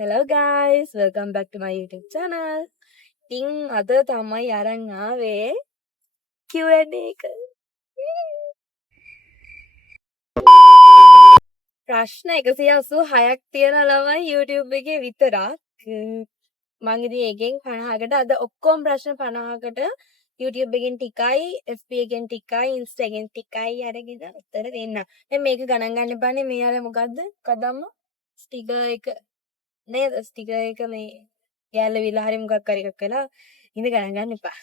Hello guys, welcome back to my YouTube channel. ඉතින් අද තමයි අරන් ආවේ Q&A එක. ප්‍රශ්න 186ක් තියෙන ළමයි YouTube එකේ විතරක්. මං ඉතින් එකෙන් 50කට අද ඔක්කොම ප්‍රශ්න 50කට YouTube එකෙන් ටිකයි, FB එකෙන් ටිකයි, Insta එකෙන් ටිකයි අරගෙන උත්තර දෙන්න. දැන් මේක ගණන් ගන්න එපානේ. මේ අර මොකද්ද? කදම්ම ස්ටිකර් එක නේද? ස්ටිකර් එක මේ ගැලවිලා හරි මොකක් හරි එකක් කළා ඉඳ ගණන් ගන්න එපා.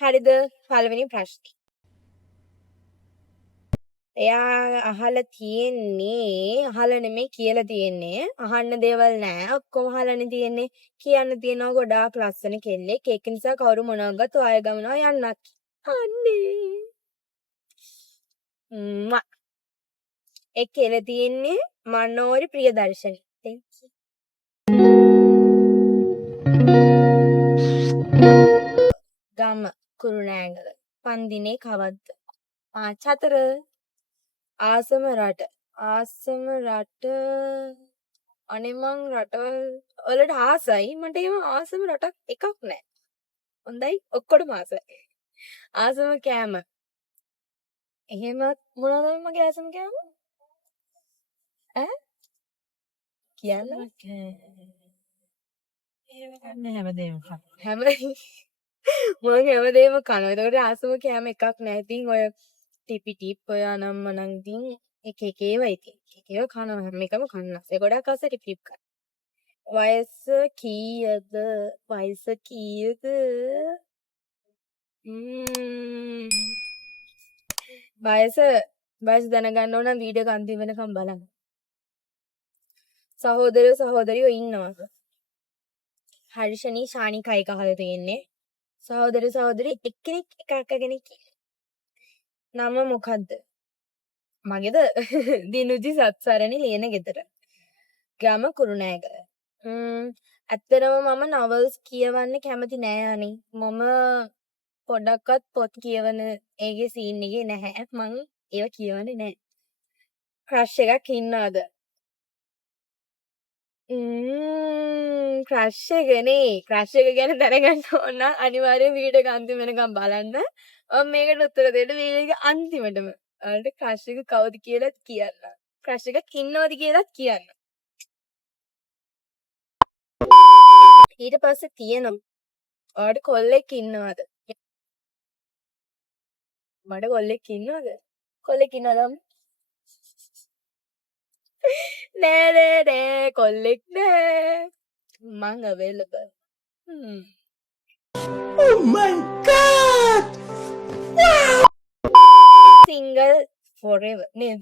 හරිද? පළවෙනි ප්‍රශ්නේ. එයා අහලා නෙමෙයි කියලා තියෙන්නේ. අහන්න දේවල් නෑ. ඔක්කොම අහලානේ තියෙන්නේ. කියන්න තියෙනවා ගොඩාක් ලස්සන කෙල්ලෙක්. ඒක නිසා කවුරු මොනවා ගත්තෝ ආය ගමනවා යන්නත්. අනේ. ඒ කියලා තියෙන්නේ මනෝරි ප්‍රියදර්ශනි. Thank you. ගම කුරුණෑගල. පන්දිනේ කවද්ද? මාර්ච් 4. ආසම රට අනේ මං රටවල් වලට ආසයි. මට ඒව ආසම රටක් එකක් නෑ. හොඳයි ඔක්කොටම ආසයි. ආසම කෑම. එහෙම මොනවද මගේ ආසම කෑම? ඈ? කියන්න. හැමදේම මං හැමදේම කනවා. ඒකට ආසම කෑම එකක් නෑ. ඉතින් ඔය ටිපි ටිප් ඔය අනම්මනම් ඉතින් එක ඒවා ඉතින් එක ඒවා කනවා. හැම එකම කන්න. ඒ ගොඩක් ආස ටිපි ටිප් කන්න. වයස කීයද? වයස දැනගන්න ඕන නම් වීඩියෝ එක අන්තිම වෙනකම් බලන්න. සහෝදරියෝ ඉන්නවද? හර්ෂණී ශානිකා එක අහලා තියෙන්නේ. සහෝදරි එක්කෙනෙක් එක කෙනෙක්. නම මොකද්ද? මගේද? දිනුජි සත්සරණි ලියන ගෙදර. ගම කුරුණෑගල. ඇත්තටම මම නොවෙල්ස් කියවන්න කැමති නෑ අනේ. මම පොඩක්වත් පොත් කියවන ඒකේ සීන් එකේ නැහැ. මං ඒව කියවන්නේ නෑ. ක්‍රෂ් එකක් ඉන්නවද? ක්‍රෂ් එකනේ. ක්‍රෂ් එක ගැන දැනගන්න ඕන නම් අනිවාර්යෙන් වීඩියෝ එක අන්තිම වෙනකම් බලන්න. මම මේකට උත්තර දෙන්න වීඩියෝ එක අන්තිමටම. ඔයාලට ක්‍රෂ් එක කවුද කියලාත් කියන්න. ක්‍රෂ් එකක් ඉන්නවද කියලාත් කියන්න. ඊට පස්සේ තියෙනවා ඔයාලට කොල්ලෙක් ඉන්නවද? මට කොල්ලෙක් ඉන්නවද? කොල්ලෙක් ඉන්නවද? නෑ කොල්ලෙක් නෑ. මං available. Oh my god! Wow! Single forever නේද?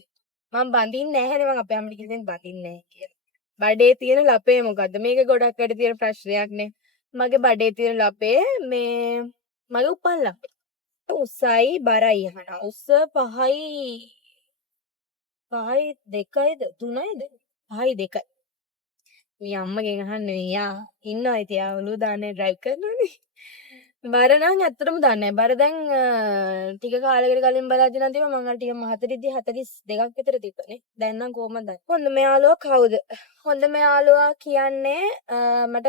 මම බඳින්නේ නැහැනේ. මම අපේ අම්මට කිව්වෙන් බඳින්නේ නැහැ කියලා. බඩේ තියෙන ලපේ මොකද්ද? මේක ගොඩක් අයට තියෙන ප්‍රශ්නයක් නේ. මගේ බඩේ තියෙන ලපේ මේ මගේ උපන් ලපේ. උසයි බරයි අහනවා. උස 5යි 2යිද 3යිද 5යි 2යි. මේ අම්මගෙන් අහන්නේ යා ඉන්නවා ඉතින් යා ඔලුව දාන්නේ ඩ්‍රයිව් කරනවානේ. බර නම් ඇත්තටම දන්නේ නැහැ. බර දැන් ටික කාලයකට කලින් බලාදී නම් තිබ්බා මම අර ටික 42ක් විතර තිබ්බනේ. දැන් නම් කොහොමද දන්නේ? හොඳම යාළුවා කවුද? හොඳම යාළුවා කියන්නේ මට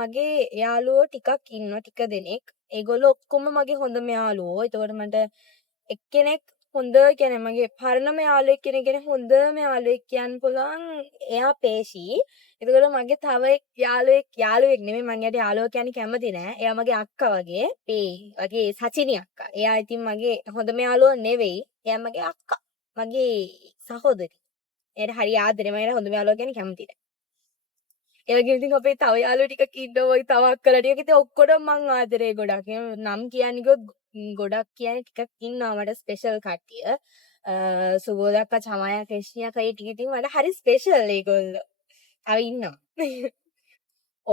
මගේ යාළුවෝ ටිකක් ඉන්නවා ටික දෙනෙක්. ඒගොල්ලෝ ඔක්කොම මගේ හොඳම යාළුවෝ. ඒතකොට මට එක්කෙනෙක් හොඳ කියන්නේ මගේ පරණම යාළුවෙක් කෙනෙක් හොඳම යාළුවෙක් කියන්න පුළුවන්. එයා පේෂී. එතකොට මගේ තව යාළුවෙක් නෙමෙයි මං එයාට යාළුවා කියන්නේ කැමති නෑ. එයා මගේ අක්කා වගේ. වගේ සචිනි අක්කා. එයා ඉතින් මගේ හොඳම යාළුවා නෙවෙයි. එයා මගේ අක්කා. මගේ සහෝදරි. එයාට හරි ආදරේ. මම එයාට හොඳම යාළුවා කියන්නේ කැමති නෑ. ඒ වගේම ඉතින් අපේ තව යාළුවෝ ටිකක් ඉන්නවා. ඔය තව අක්කලා ටිකක් ඉතින් ඔක්කොටම මං ආදරේ ගොඩක්. නම් කියන්නේ ගොඩක් කියන්නේ ටිකක් ඉන්නවා මට ස්පෙෂල් කට්ටිය. සුබෝදක්කා චමයා ක්‍රිෂ්ණියා කයි ටික ඉතින් මට හරි ස්පෙෂල් ඒගොල්ලෝ. තව ඉන්නවා.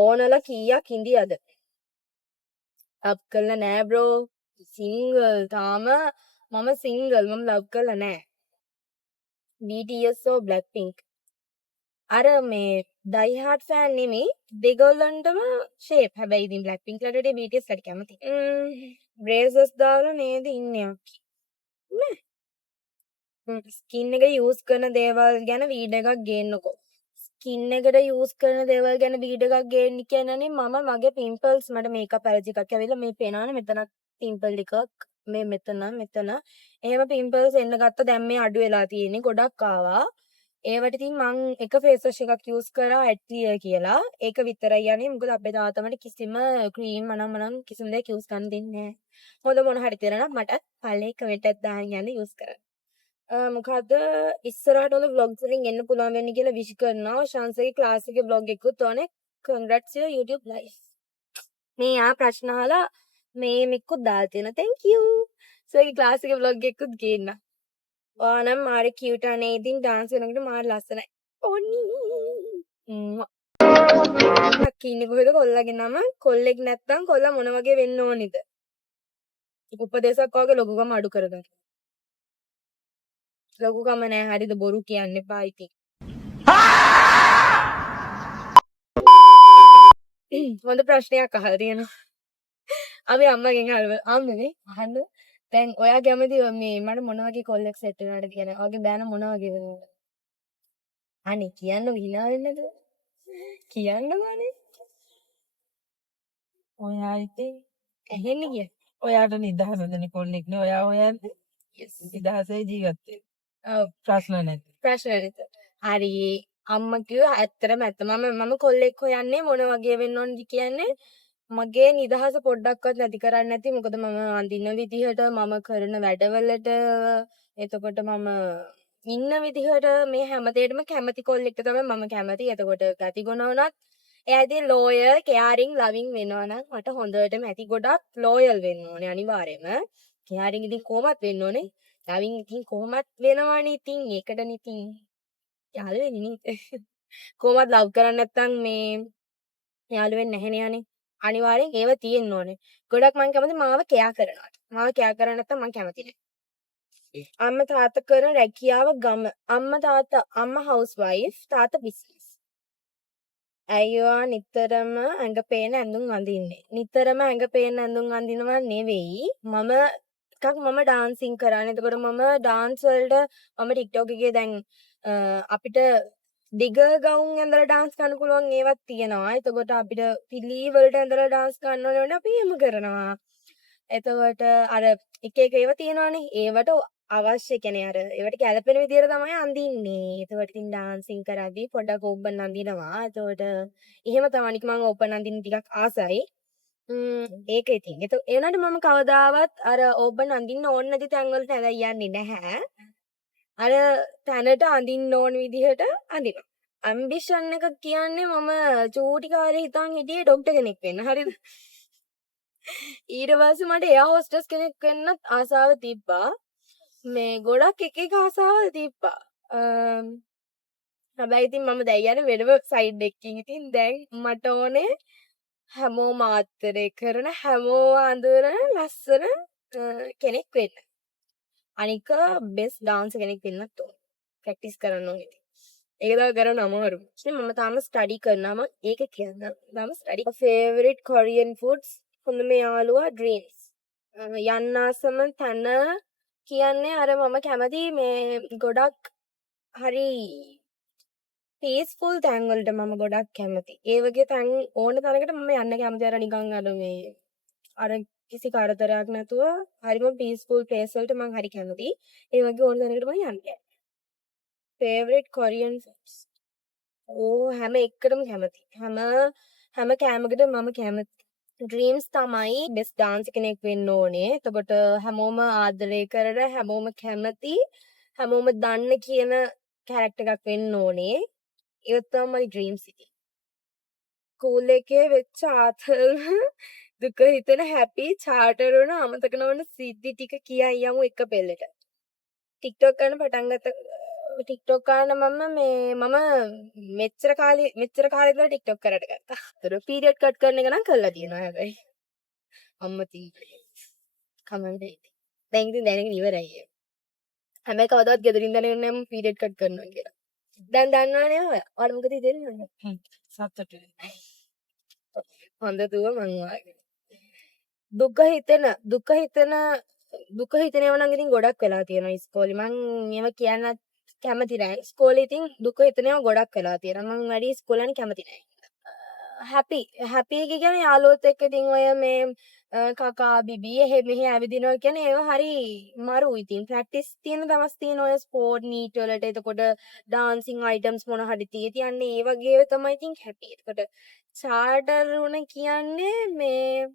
ඕනලා කීයක් හින්දියද? ලව් කරලා නෑ බ්‍රෝ. සිංගල් තාම මම සිංගල්. මම ලව් කරලා නෑ. BTS or Blackpink. අර මේ ඩයි හાર્ට් ෆෑන් නෙමෙයි දෙගොල්ලන්ටම ෂේප්. හැබැයි ඉතින් Blackpink ලට වඩා BTS ලට කැමති. බ්‍රේසස් දාලා නේද ඉන්නේ අක්කි. නේ? ස්කින් එක යූස් කරන දේවල් ගැන වීඩියෝ එකක් ගේන්නකෝ. ස්කින් එකට යූස් කරන දේවල් ගැන වීඩියෝ එකක් ගේන්න කියනනේ මම මගේ පිම්පල්ස් මට මේකප් ඇලර්ජි එකක් ඇවිල්ලා මේ පේනවනේ මෙතනක් පිම්පල් එකක් මේ මෙතන එහෙම පිම්පල්ස් එන්න ගත්තා දැන් මේ අඩු වෙලා තියෙන්නේ ගොඩක් ආවා ඒවට ඉතින් මං එක ෆේස් වොෂ් එකක් යූස් කරා ඇට්ලිය කියලා ඒක විතරයි යන්නේ මොකද අපේ තාත්තමට කිසිම ක්‍රීම් මනම් කිසිම දෙයක් යූස් කරන්න දෙන්නේ නැහැ හොඳ මොන හරි තියෙනවා නම් මට පල්ලේ කමෙන්ට් එකක් දාන්න යන්න යූස් කරන්න මොකද ඉස්සරහට හොඳ vlogs වලින් එන්න පුළුවන් වෙන්නේ කියලා විශ් කරනවා ශාන්සගේ ක්ලාස් එකේ vlog එකකුත් ඕනේ congrats your YouTube life මේ ආ ප්‍රශ්න අහලා මේ මෙක්කුත් දාලා තියෙනවා thank you so ඒකේ ක්ලාස් එකේ vlog එකකුත් ගේන්න ඕනම් මාරි කියුට් අනේ ඉතින් dance වෙනකොට මාරි ලස්සනයි ඕනි කින්නේ කොහෙද කොල්ලගේ නම කොල්ලෙක් නැත්තම් කොල්ලා මොන වගේ වෙන්න ඕනිද උපදේශක් වගේ ලොකුකම අඩු කරගන්න ලොකුකම නෑ හරිද බොරු කියන්න එපා ඉතින් හොඳ ප්‍රශ්නයක් අහලා තියෙනවා අපි අම්මගෙන් අම්මනේ අහන්න දැන් ඔයා කැමති මේ මට මොන වගේ කොල්ලෙක් සෙට් වෙනවද කියලා ඔයාගේ බෑන මොන වගේ වෙනවද අනේ කියන්න විනා වෙන්නද කියන්න බෑනේ ඔයා ඉතින් ඇහෙන්නේ කිය ඔයාට නිදහස දෙන කොල්ලෙක් නේ ඔයා හොයන්නේ නිදහසේ ජීවත් වෙන්න ඔව් ප්‍රශ්න නැති හරි අම්මා කිව්වා ඇත්තටම මම කොල්ලෙක් හොයන්නේ මොන වගේ වෙන්න ඕනද කියන්නේ මගේ නිදහස පොඩ්ඩක්වත් නැති කරන්නේ නැති මොකද මම අඳින විදිහට මම කරන වැඩවලට එතකොට මම ඉන්න විදිහට මේ හැම දෙයකටම කැමති කොල්ලෙක්ට තමයි මම කැමති. එතකොට ගතිගුණ උනත් එයා ඉතින් ලෝයල්, කෙයාරින්, ලවින් වෙනවා නම් මට හොඳටම ඇති ගොඩක් ලෝයල් වෙන්න ඕනේ අනිවාර්යයෙන්ම. කෙයාරින් ඉතින් කොහොමත් වෙන්න ඕනේ. ලවින් ඉතින් කොහොමත් වෙනවනේ ඉතින් ඒකටනේ ඉතින් යාළු වෙන්නේ නේ. කොහොමත් ලව් කරන්නේ නැත්නම් මේ යාළු වෙන්නේ නැහැනේ අනේ. අනිවාර්යෙන් ඒව තියෙන්න ඕනේ. ගොඩක් මම කැමති මාව කෙයා කරනවාට. මාව කෙයා කරන්නේ නැත්නම් මම කැමති නෑ. අම්මා තාත්තා කරන රැකියාව ගම. අම්මා හවුස් වයිෆ් තාත්තා බිස්නස්. අයියෝ නිතරම ඇඟ පේන ඇඳුම් අඳින්නේ. නිතරම ඇඟ පේන ඇඳුම් අඳිනවා නෙවෙයි. මම ඩාන්සින් කරන්නේ. එතකොට මම ඩාන්ස් වලට මම TikTok එකේ දැන් අපිට දිග ගවුම් ඇඳලා ඩාන්ස් කරන්න පුළුවන් ඒවත් තියෙනවා. එතකොට අපිට පිලී වලට ඇඳලා ඩාන්ස් කරන්න ඕනේ අපි එහෙම කරනවා. එතකොට අර එක ඒවා තියෙනවානේ. ඒවට අවශ්‍ය කියන්නේ අර ඒවට ගැළපෙන විදිහට තමයි අඳින්නේ. එතකොට ඉතින් ඩාන්සින් කරද්දී පොඩක් ඕපන් අඳිනවා. එතකොට එහෙම තමයි මම ඕපන් අඳින්න ටිකක් ආසයි. ඒක ඉතින්. ඒ වුණාට මම කවදාවත් අර ඕපන් අඳින්න ඕන නැති තැන් වලට ඇදලා යන්නේ නැහැ. අර තැනට අඳින්න ඕන විදිහට අඳිනවා. ඇම්බිෂන් එක කියන්නේ මම චූටි කාලේ හිතන් හිටියේ ඩොක්ටර් කෙනෙක් වෙන්න. හරිද? ඊට පස්සේ මට එයා හොස්ටස් කෙනෙක් වෙන්නත් ආසාව තිබ්බා. මේ ගොඩක් එක ආසාවල් තිබ්බා. හැබැයි ඉතින් මම දැන් යන්නේ වෙනම සයිඩ් එකකින්. ඉතින් දැන් මට ඕනේ හැමෝම ආදරේ කරන හැමෝම අඳුරන ලස්සන කෙනෙක් වෙන්න. අනික බෙස්ට් ඩාන්සර් කෙනෙක් වෙන්නත් ඕන. ප්‍රැක්ටිස් කරන්න ඕනේ. ඒක තමයි කරන්න අමාරුම. ඉතින් මම තාම ස්ටඩි කරනවා. මම ඒක කියන්න. තාම ස්ටඩි. ෆේවරිට් කොරියන් ෆුඩ්ස් හොඳම යාළුවා ඩ්‍රීම්ස්. යන්නාසම තන කියන්නේ අර මම කැමති මේ ගොඩක් හරි පීස්ෆුල් තැන් වලට මම ගොඩක් කැමති. ඒ වගේ තැන් ඕන තැනකට මම යන්න කැමති. අර නිකන් අර මේ අර කිසි කරදරයක් නැතුව හරිම පීස්ෆුල් ප්ලේස් වලට මම හරි කැමති. ඒ වගේ ඕන තැනකට මම යන්නේ. Favourite Korean foods. හැම එකටම කැමති. හැම කෑමකටම මම කැමති. ඩ්‍රීම්ස් තමයි බෙස්ට් ඩාන්සර් කෙනෙක් වෙන්න ඕනේ. එතකොට හැමෝම ආදරය කරන හැමෝම කැමති හැමෝම දන්න කියන කැරක්ටර් එකක් වෙන්න ඕනේ. ඒක තමයි මගේ ඩ්‍රීම්ස් ඉතින්. ස්කූල් එකේ වෙච්ච ආතල්ම දුක හිතෙන හැපි චාටර් වුණ අමතක නොවන සිද්ධි ටික කියන් යමු එක පෙළට. TikTok කරන පටන් ගත්ත TikTok කරන මම මෙච්චර කාලේ ඉඳලා TikTok කරට ගත්තා. ඒතර පීරියඩ් කට් කරන එක නම් කරලා තියෙනවා හැබැයි. අම්මා තීන්දුවේ. කමෙන්ට් එකේ. දැන් ඉතින් දැනගෙන ඉවරයි. හැබැයි කවදාවත් ගෙදරින් දැනගෙන නැහැ මම පීරියඩ් කට් කරනවා කියලා. දැන් දන්නවනේ ඔයා. ඔයාලා මොකද හිතෙන්නේ? සතුටුයි. හොඳ දුව මං වාගේ. දුක හිතෙනව නම් ඉතින් ගොඩක් වෙලා තියෙනවා ඉස්කෝලේ. මං ඒව කියන්නත් කැමති නෑ. ඉස්කෝලේ ඉතින් දුක හිතෙනවා ගොඩක් වෙලා තියෙනවා. මම වැඩි ඉස්කෝලේ යන්න කැමති නෑ. හැපි හැපි එක කියන්නේ යාළුවොත් එක්ක ඉතින් ඔය මේ කකා බිබී එහෙ මෙහෙ ඇවිදිනවා කියන්නේ ඒව හරි මරු ඉතින් ප්‍රැක්ටිස් තියෙන දවස් තියෙන ඔය ස්පෝර්ට් මීට් වලට එතකොට ඩාන්සින් අයිටම්ස් මොන හරි තියෙන්නේ ඒ වගේ ඒවා තමයි ඉතින් හැපි. එතකොට චාටර් වුණ කියන්නේ මේ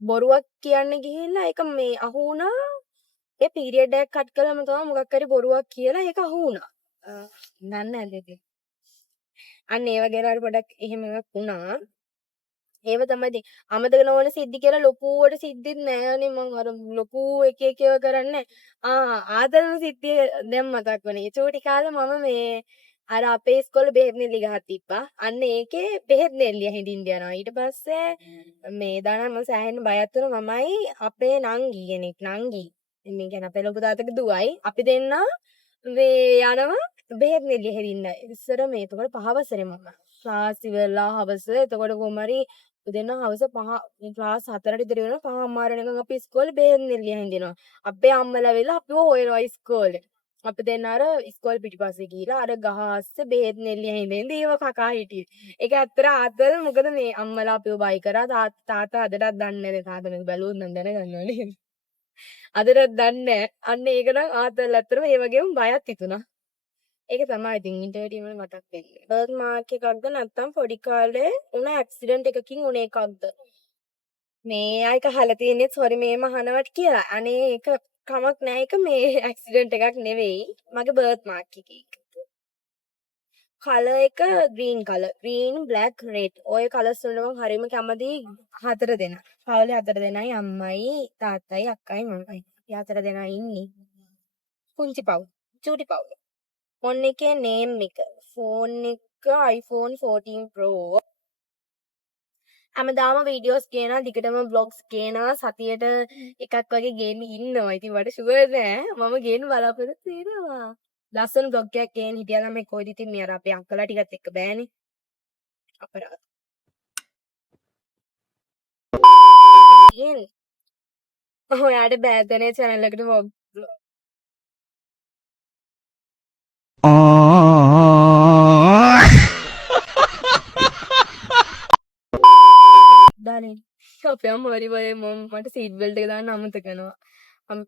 බොරුවක් කියන්න ගිහිල්ලා ඒක මේ අහු වුණා ඒ පීරියඩ් එකක් කට් කළාම තමයි මොකක් හරි බොරුවක් කියලා ඒක අහු වුණා. නන්න ඇදෙදි. අන්න ඒ වගේ හරි පොඩක් එහෙම එකක් වුණා. ඒව තමයි ඉතින් අමතක නොවන සිද්ධි කියලා ලොකුවට සිද්ධිත් නෑනේ මං අර ලොකු එක එක ඒවා කරන්නේ. ආදරම සිද්ධිය දැන් මතක් වුණේ. චූටි කාලේ මම මේ අර අපේ ඉස්කෝලේ බෙහෙත් නෙල්ලි ගහක් තිබ්බා. අන්න ඒකේ බෙහෙත් නෙල්ලිය හින්දින්න යනවා. ඊට පස්සේ මේ දානවා මම සෑහෙන බයත් වුණා. මමයි අපේ නංගි කෙනෙක් නංගි. මේ කියන්නේ අපේ ලොකු තාත්තගේ දුවයි. අපි දෙන්නා මේ යනවා බෙහෙත් නෙල්ලිය හෙදින්න. ඉස්සර මේ එතකොට පහවසරේ මම. ක්ලාස් ඉවරලා හවස එතකොට කොහමරි උදේන හවස 5 ක්ලාස් 4ට ඉදිරි වෙනවා 5:00 වෙනකන් අපි ඉස්කෝලේ බෙහෙත් නෙල්ලිය හින්දිනවා. අපේ අම්මලා වෙලා අපිව හොයනවා ඉස්කෝලේ. අපි දෙන්න අර ඉස්කෝලේ පිටිපස්සේ ගිහිලා අර ගහ අස්සේ බෙහෙත් නෙල්ලිය හින්දින් දේව කකා හිටියේ. ඒක ඇත්තට ආතල් මොකද මේ අම්මලා අපිව බයි කරා තාත්තා අදටත් දන්නේ නැහැ. තාත්තා මේක බැලුවොත් නම් දැනගන්නවා නේද? අදටත් දන්නේ නැහැ. අන්න ඒක නම් ආතල් ඇත්තටම ඒ වගේම බයත් හිතුණා. ඒක තමයි ඉතින් ඉන්ටර්වියුව වල මතක් වෙන්නේ. බර්ත් මාර්ක් එකක්ද නැත්නම් පොඩි කාලේ උන ඇක්සිඩන්ට් එකකින් උන එකක්ද? මේ අයක අහලා තියෙන්නේ සෝරි මේම අහනවට කියලා. අනේ ඒක කමක් නෑ ඒක මේ ඇක්සිඩන්ට් එකක් නෙවෙයි. මගේ බර්ත් මාර්ක් එකේ. කලර් එක green colour. Green, black, red. ඔය කලර්ස් වලට මම හරිම කැමති 4 දෙනා. පවුලේ 4 දෙනයි අම්මයි, තාත්තයි, අක්කයි මමයි. අපි 4 දෙනා ඉන්නේ. පුංචි පවුල. චූටි පවුල. ෆෝන් එකේ නේම් එක ෆෝන් එක iPhone 14 Pro හැමදාම වීඩියෝස් ගේනවා දිගටම බ්ලොග්ස් ගේනවා සතියට එකක් වගේ ගේන්න ඉන්නවා. ඉතින් මට ෂුවර් නෑ මම ගේන්න බලාපොරොත්තු වෙනවා. ලස්සන බ්ලොග් එකක් ගේන්න හිටියලා මේ කොයිද ඉතින් මේ අර අපේ අක්කලා ටිකත් එක්ක බෑනේ. අපරාධ. ඔයාට බෑදනේ channel එකට මොබ් දානේ අපේ අම්ම වරි වරේ මට සීට් බෙල්ට් එක දාන්න අමතක කරනවා.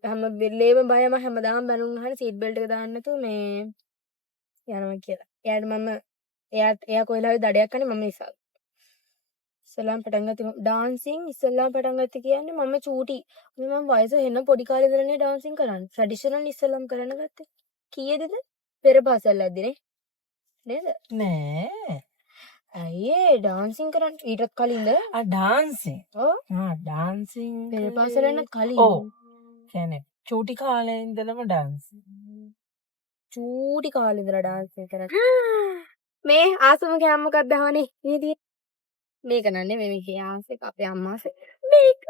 හැම වෙලේම බයම හැමදාම බැනුම් අහන සීට් බෙල්ට් එක දාන්න නැතුව මේ යනවා කියලා. එයා කොහෙලා හරි දඩයක් කන්නේ මම ඉස්සල්. ඉස්සල්ලාම පටන් ගත්තේ ඩාන්සින් ඉස්සල්ලාම පටන් ගත්තේ කියන්නේ මම චූටි. මම වයස හෙන්න පොඩි කාලේ ඉඳලානේ ඩාන්සින් කරන්නේ. ට්‍රැඩිෂනල් ඉස්සල්ලාම කරන්න ගත්තේ. කීයේදද? පෙර පාසල් යද්දිනේ. නේද? නෑ. ඇයි ඩාන්සින් කරන්න ඊටත් කලින්ද? ඩාන්සින්. ඔව්. ඩාන්සින් පෙර පාසල යන්න කලින්. ඔව්. කියන්නේ චූටි කාලේ ඉඳලම ඩාන්සින්. චූටි කාලේ ඉඳලා ඩාන්සින් කරන්නේ. මේ ආසම කෑම මොකක්ද අහන්නේ? නේද? මේක නන්නේ මේකේ ආසෙක අපේ අම්මාසේ. මේක.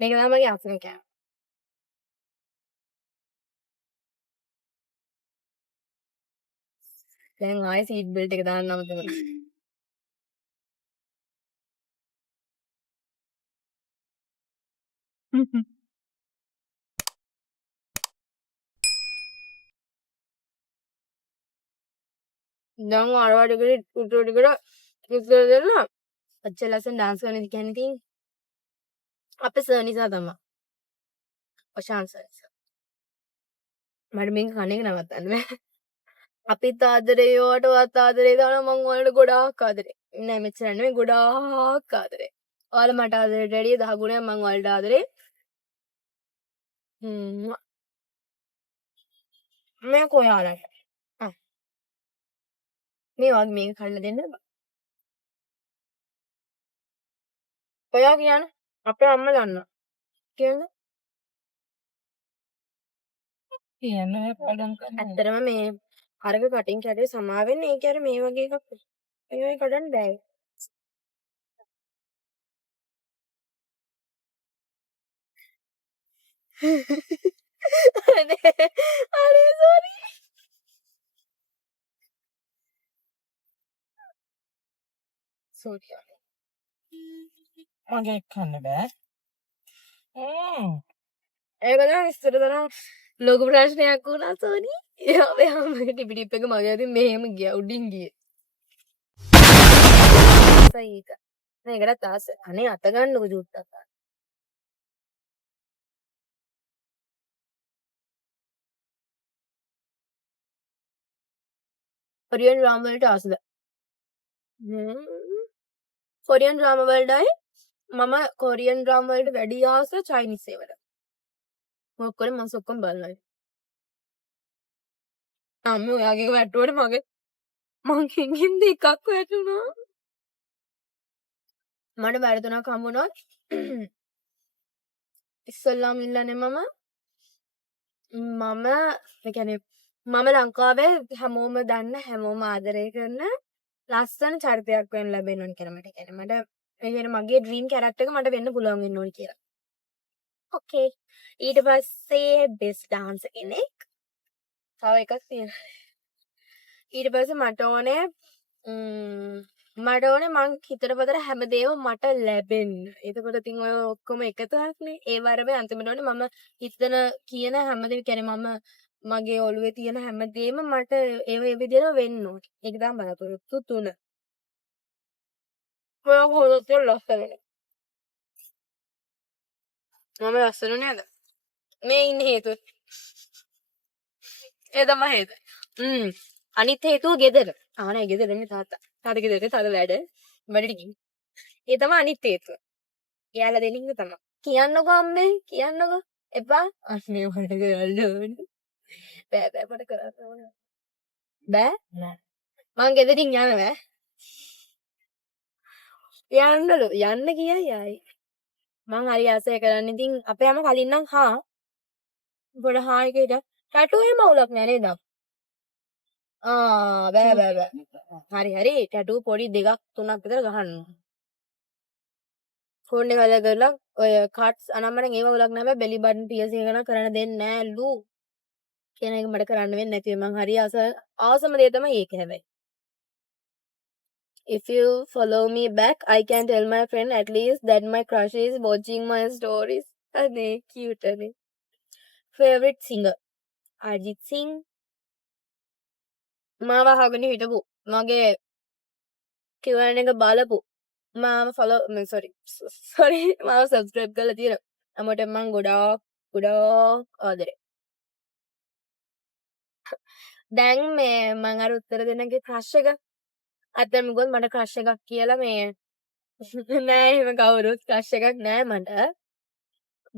මේක තමයි මගේ ආසම කෑම. දැන් ආයේ සීට් බෙල්ට් එක දාන්න අමතක වුණා. දැන් අරවඩකට උඩට ඉස්සර දෙන්න ඔච්චර ලස්සන ඩාන්ස් කරන්න කියන්නේ ඉතින් අපේ සර් නිසා තමයි. ඔෂාන් සර් නිසා. මට මේක කණ එක නවත්තන්න බෑ. අපිත් ආදරේ ඔයාටවත් ආදරේ දානවා මං ඔයාලට ගොඩාක් ආදරේ. නෑ මෙච්චර නෙමෙයි ගොඩාක් ආදරේ. ඔයාලා මට ආදරේට වැඩිය 10 ගුණයක් මං ඔයාලට ආදරේ. මේක ඔයාලට. මේ වගේ මේක කන්න දෙන්න බෑ. ඔයා කියන්න අපේ අම්මා දන්නවා. කියන්න. කියන්න පඩම් කරන්න. ඇත්තටම මේ අරක කටින් කැඩේ සමා වෙන්න ඒක අර මේ වගේ එකක්. ඒවයි කඩන්න බෑ. අනේ සෝරි. සෝරි. මගේ කන්න බෑ. ඒක නම් ඉස්සර තරම් ලොකු ප්‍රශ්නයක් වුණා සෝනි. යාවේ හැම ටිපිටිප් එක මගේ අතින් මෙහෙම ගියා උඩින් ගියේ. ඒක. මේකට තාස අනේ අත ගන්නකො චුට්ටක්. කොරියන් ඩ්‍රාමා වලට ආසද? කොරියන් ඩ්‍රාමා වලටයි මම කොරියන් ඩ්‍රාමා වලට වැඩි ආස චයිනීස් ඒවට. මොකද මම ඔක්කොම බලනවා. අම්මෝ ඔයාගේ වැටුවට මගේ මං කිංගින් දෙකක් වැටුණා. මට බැරි තුනක් හම්බුණා. ඉස්සල්ලාම ඉල්ලන්නේ ඒ කියන්නේ මම ලංකාවේ හැමෝම දන්න හැමෝම ආදරය කරන ලස්සන චරිතයක් වෙන්න ලැබෙන්න ඕනි කියලා මට කියන්නේ. මට ඒ කියන්නේ මගේ ඩ්‍රීම් කැරක්ටර් එක මට වෙන්න පුළුවන් වෙන්න ඕනි කියලා. ඕකේ. ඊට පස්සේ බෙස්ට් ඩාන්සර් කෙනෙක්. තව එකක් තියෙනවා. ඊට පස්සේ මට ඕනේ මං හිතට පතර හැමදේම මට ලැබෙන්න. එතකොට ඉතින් ඔය ඔක්කොම එකතුවක්නේ. ඒ වරමේ අන්තිමට ඕනේ මම හිතන කියන හැමදේම කියන්නේ මම මගේ ඔළුවේ තියෙන හැමදේම මට ඒ විදිහට වෙන්න ඕනේ. ඒක තමයි බලාපොරොත්තු 3. කොහොමද ලස්සන. මම ලස්සන නේද? මේ ඉන්න හේතුව. ඒ තමයි හේතුව. අනිත් හේතුව ගෙදර. නෑ ගෙදර නෙමෙයි තාත්තා. තාත්තා ගෙදර තාත්තා වැඩට ගිහින්. ඒ තමයි අනිත් හේතුව. එයාලා දෙනින්ද තමයි. කියන්නකෝ අම්මේ කියන්නකෝ. එපා. අනේ මට කරන්න ඕනේ. බෑ මට කරන්න ඕනේ. බෑ? නෑ. මං ගෙදරින් යනවා. යන්න කියයි ආයි. මං හරි ආසය කරන්නේ. ඉතින් අපේ අම්ම කලින් නම් පොඩ එකේට ටැටු එහෙම අවුලක් නෑ නේද? බෑ. හරි ටැටු පොඩි 2ක් 3ක් විතර ගහන්න. ෆෝන් එක අල්ල කරලා ඔය කට්ස් අනම්මනම් ඒව අවුලක් නෑ. බෙලි බටන් පියර්සින් එක නම් කරන්න දෙන්නේ නෑ ලු. කියන එක මට කරන්න වෙන්නේ නැති මං හරි ආසම දේ තමයි ඒක හැබැයි. If you follow me back, I can tell my friend at least that my crush is watching my stories. අනේ cute අනේ. Favorite singer? Arjit Singh. මාව අහගෙන හිටපු මගේ Q&A එක බලපු මාව මාව subscribe කරලා තියෙන අමට මං ගොඩාක් ආදරේ. දැන් මේ මං අර උත්තර දෙන්නගේ crush එක අතම ගොන් මට crush එකක් කියලා මේ නෑ එහෙම කවුරුත් crush එකක් නෑ මට.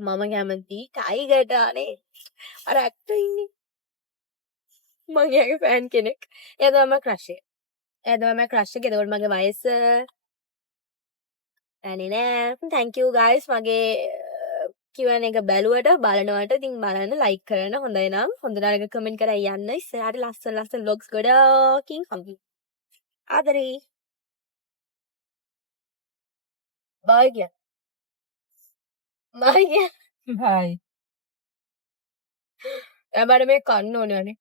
මම කැමති ටයිගර්ට අනේ අර ඇක්ටර් ඉන්නේ. මං එයාගේ ෆෑන් කෙනෙක්. එයා තමයි මගේ crush එක. එතකොට මගේ වයස නෑ. Thank you guys මගේ Q&A එක බලනවට ඉතින් බලන්න like කරන්න හොඳයි නම් හොඳ නරක comment කරලා යන්න. ඉස්සරහට ලස්සන vlogs ගොඩාකින් හම්බ. ආදරේ. bye කිය. bye. එයාට මේ කන්න ඕනේ අනේ.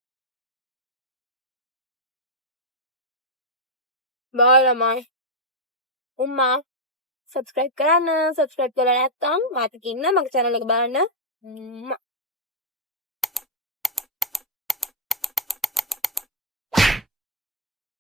bye ළමයි. උම්මා subscribe කරන්න. subscribe කරලා නැත්නම් මාත් ඉන්න මගේ channel එක බලන්න.